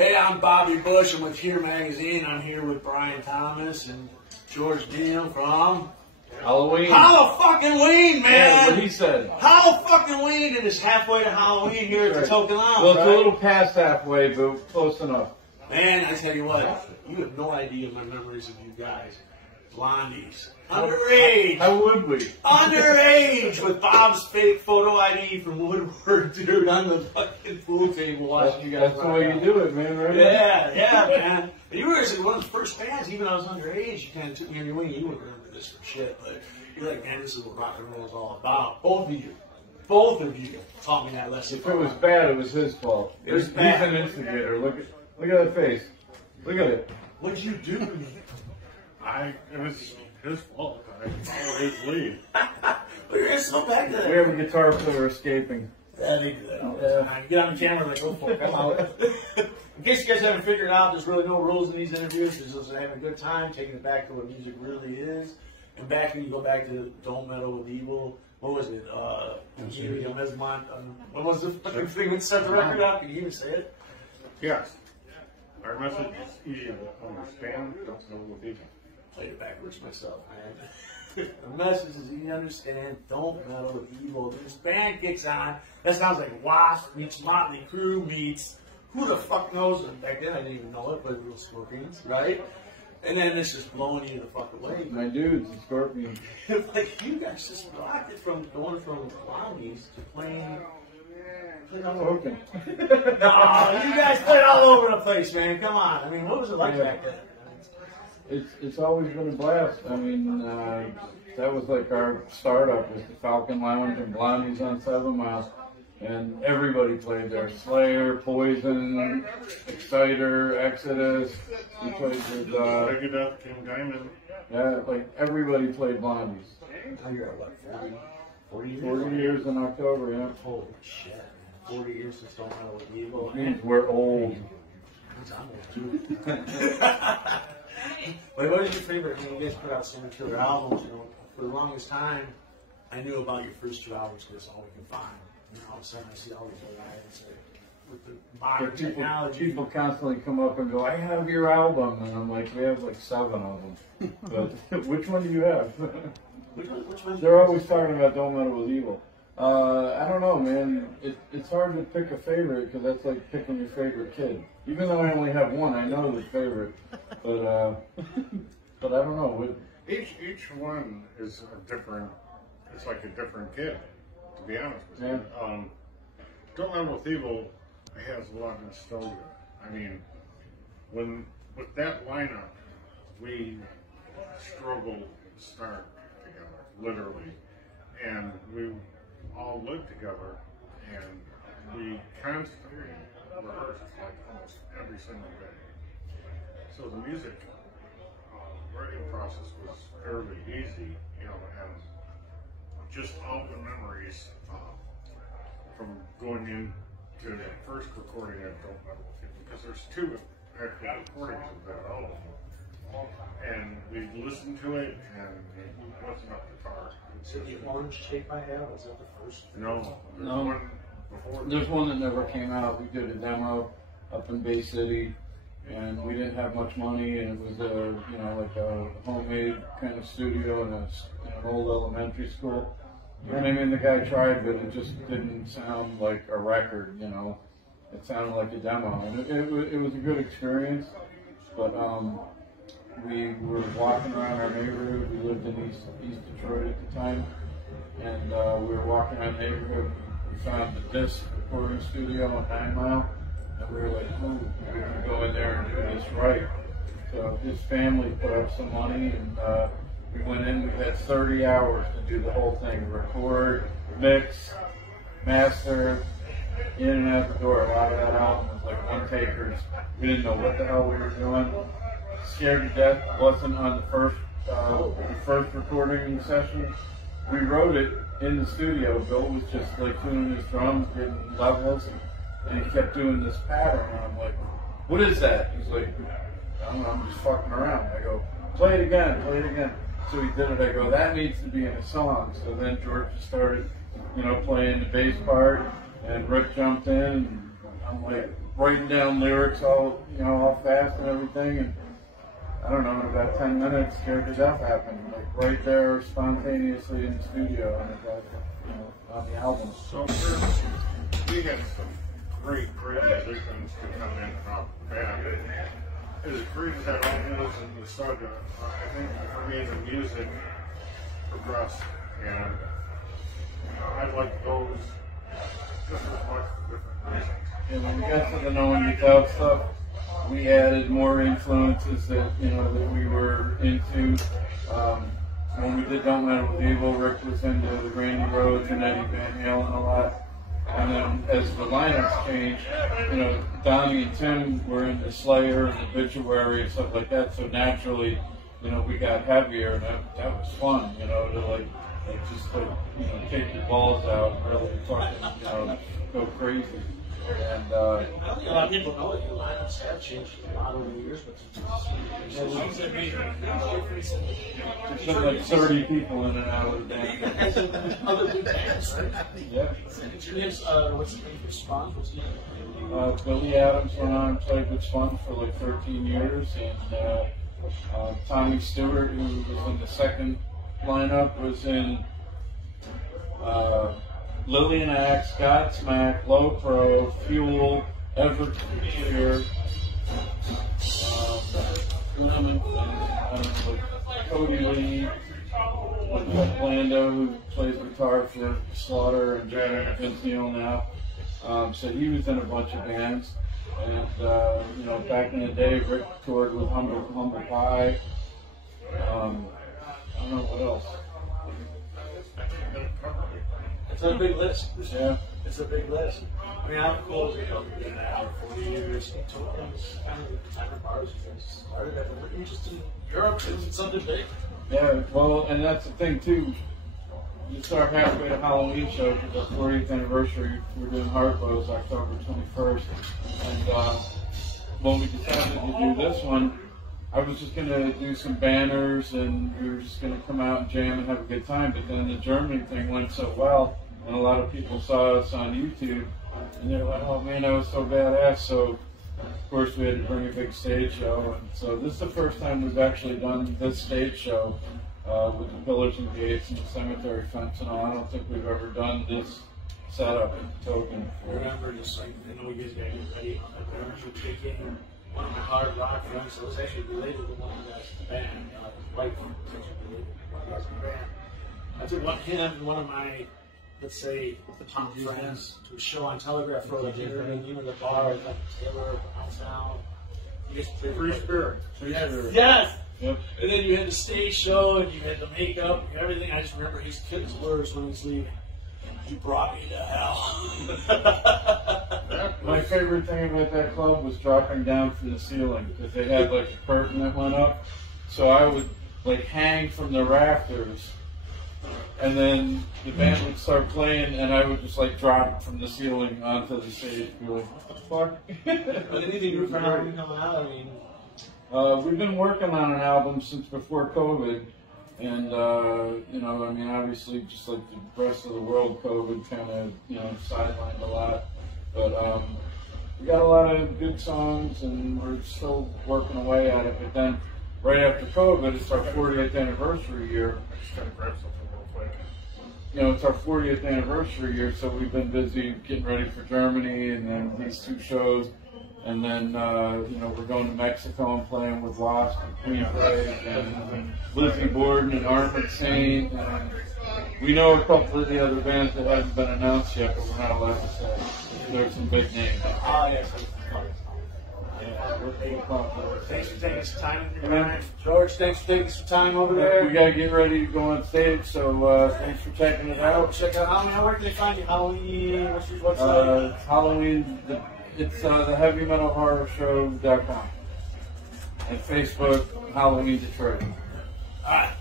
Hey, I'm Bobby Busch. I'm with Here Magazine. I'm here with Brian Thomas and George Deal from Halloween. Halloween, man. Yeah, what he said. Halloween, and it's halfway to Halloween here at the Token Lounge. Well, it's a little past halfway, but close enough. Man, I tell you what, you have no idea my memories of you guys. Blondies. Underage. How would we? Underage with Bob's fake photo ID from Woodward, dude, on the fucking pool table watching you guys. That's the way you do it, man, right? Yeah, man. You were one of the first fans, even though I was underage, you kind of took me under your wing. You wouldn't remember this for shit, but you're like, man, this is what rock and roll is all about. Both of you taught me that lesson. If it was bad, it was his fault. It was bad. He's an instigator. Look at that face. Look at it. What did you do to me? It was his fault. I followed his lead. We're going to go back to that. We have a guitar player escaping. That'd be good. Get on the camera and go for it. Come on. In case you guys haven't figured it out, there's really no rules in these interviews. We're just having a good time, taking it back to what music really is. And back when you go back to Don't Meddle with Evil, what was it? What was the fucking thing that set the record up? Can you even say it? Yes. Our message is easy to understand. Don't meddle with evil. Play it backwards myself, man. The message is easy to understand. Don't meddle with evil. This band kicks on. That sounds like Wasp meets Motley Crue meets who the fuck knows. Back then I didn't even know it, but it was Scorpions, right? And then it's just blowing you the fuck away. My dudes, the Scorpions. Like you guys just rocked it from going from Blondies to playing. Okay. No, you guys played all over the place, man. Come on. I mean, what was it like back then? It's always been a blast. I mean, that was like our startup, was the Falcon Lounge and Blondies on 7 Mile. And everybody played there. Slayer, Poison, Exciter, Exodus. We played with, Megadeth, King Diamond. yeah, like everybody played Blondies. Now you're at what, 40 years? 40 years in October, yeah. Holy shit, man. 40 years since Don't Meddle with Evil. It means we're old. I'm old too. Wait, what is your favorite? I mean, you guys put out so many killer albums, you know. For the longest time, I knew about your first 2 albums because it's all we can find. And all of a sudden, I see all these old guys with the modern technology. People constantly come up and go, I have your album. And I'm like, we have like 7 of them. But which one do you have? Which one? They're always talking about Don't Meddle with Evil. I don't know, man. It's hard to pick a favorite because that's like picking your favorite kid. Even though I only have one, I know the favorite. But I don't know. Each one is a different. It's like a different kid, to be honest with you. Don't Meddle with Evil has a lot of nostalgia. I mean, with that lineup, we struggled to start together, literally, and we all lived together, and we constantly rehearsed like almost every single day. So the music writing process was fairly easy, you know, and just all the memories from going into the first recording of Don't Meddle with Evil, because there's 2 actual recordings of that album, and we listened to it, and it wasn't up to par. So the orange tape I have, was that the first? No. One before. There's one that never came out. We did a demo up in Bay City, and we didn't have much money, and it was like a homemade kind of studio in an old elementary school. And I mean, the guy tried, but it just didn't sound like a record, you know. It sounded like a demo, and it was a good experience. But we were walking around our neighborhood. We lived in East Detroit at the time, and we were walking around the neighborhood. We found the disc recording studio on 9 Mile, and we were like, "Ooh, we can go in there and do this right." So his family put up some money, and we went in. We had 30 hours to do the whole thing: record, mix, master, in and out the door. A lot of that album was like one takers. We didn't know what the hell we were doing. Scared to death. Wasn't on the first recording session. We wrote it in the studio. Bill was just like tuning his drums, getting levels, and he kept doing this pattern. And I'm like, "What is that?" He's like, "I'm just fucking around." I go, "Play it again, play it again." So he did it. I go, "That needs to be in a song." So then George started, playing the bass part, and Rick jumped in. And I'm like, writing down lyrics all, all fast and everything. And I don't know, in about 10 minutes, Scared to Death happened, like right there, spontaneously in the studio, and it got, on the album. So we had some great musicians to come in and out the band. As great as that all was in the saga, I think for me the music progressed, and I like those just as much for different reasons. And when we got to the No One Gets Out stuff, we added more influences that that we were into. When we did Don't Meddle with Evil, Rick was into the Randy Rhoads and Eddie Van Halen a lot. And then as the lineups changed, Donnie and Tim were into Slayer and Obituary and stuff like that. So naturally, we got heavier, and that was fun, to take your balls out and really fucking, go crazy. And I don't think a lot of people know that your lineups have changed a lot over the years, but there's been like 30 people in and out of the band. Other big bands, right? Yeah. Your name's, what's the name for Spawn? What's your name? Billy Adams went on and played with Spawn for like 13 years, and Tommy Stewart, who was in the second lineup, was in Lillian Axe, Godsmack, Low Pro, Fuel, Everclear, Cody Lee, Lando, who plays guitar for Slaughter and Vince Neil now. So he was in a bunch of bands. And, back in the day, Rick toured with Humble Pie. I don't know what else. It's a big list. Yeah. It's a big list. I mean, how cool is it to be now for 40 years? It took them kind of the time of bars started at the just in Europe. Isn't something big? Yeah, well, and that's the thing, too. You start halfway to Halloween show for the 40th anniversary. We're doing Hardbows October 21st. And when we decided to do this one, I was just going to do some banners and we were just going to come out and jam and have a good time. But then the Germany thing went so well, and a lot of people saw us on YouTube, and they're like, oh man, that was so badass. So, of course, we had to bring a big stage show. And so this is the first time we've actually done this stage show with the pillars and gates and the cemetery fence and all. I don't think we've ever done this setup in Token. I remember just like, I know you guys got to get ready. I remember taking one of my hard rock friends, so it was actually related to one of the guys in the band. His wife was actually related to one of the guys in the band. I took him and one of my, let's say, the top friends to a show on Telegraph Road. The bar, like Taylor, downtown. You just Free Spirit. Yes! Yep. And then you had the stage show and you had the makeup and everything. I just remember his kid's words when he's leaving. You brought me to hell. My favorite thing about that club was dropping down from the ceiling because they had like a curtain that went up. So I would like hang from the rafters, and then the band would start playing, and I would just like drop from the ceiling onto the stage. Be like, what the fuck? But anything new for Halloween coming out? I mean, we've been working on an album since before COVID. And, I mean, obviously, just like the rest of the world, COVID kind of, sidelined a lot. But we got a lot of good songs, and we're still working away at it. But then, right after COVID, it's our 40th anniversary year. I just gotta grab something real quick. It's our 40th anniversary year, so we've been busy getting ready for Germany, and then these two shows. And then, we're going to Mexico and playing with Wasp and Queen Plague and Lizzie Borden and Armored Saint. And we know a couple of the other bands that haven't been announced yet, but we're not allowed to say. There's some big names. Thanks for taking some time. George, thanks for taking some time over there. We got to get ready to go on stage, so thanks for checking it out. Check out Halloween. Where can they find you? Halloween? What's Halloween. It's the HeavyMetalHorrorShow.com and Facebook, Halloween Detroit. All right.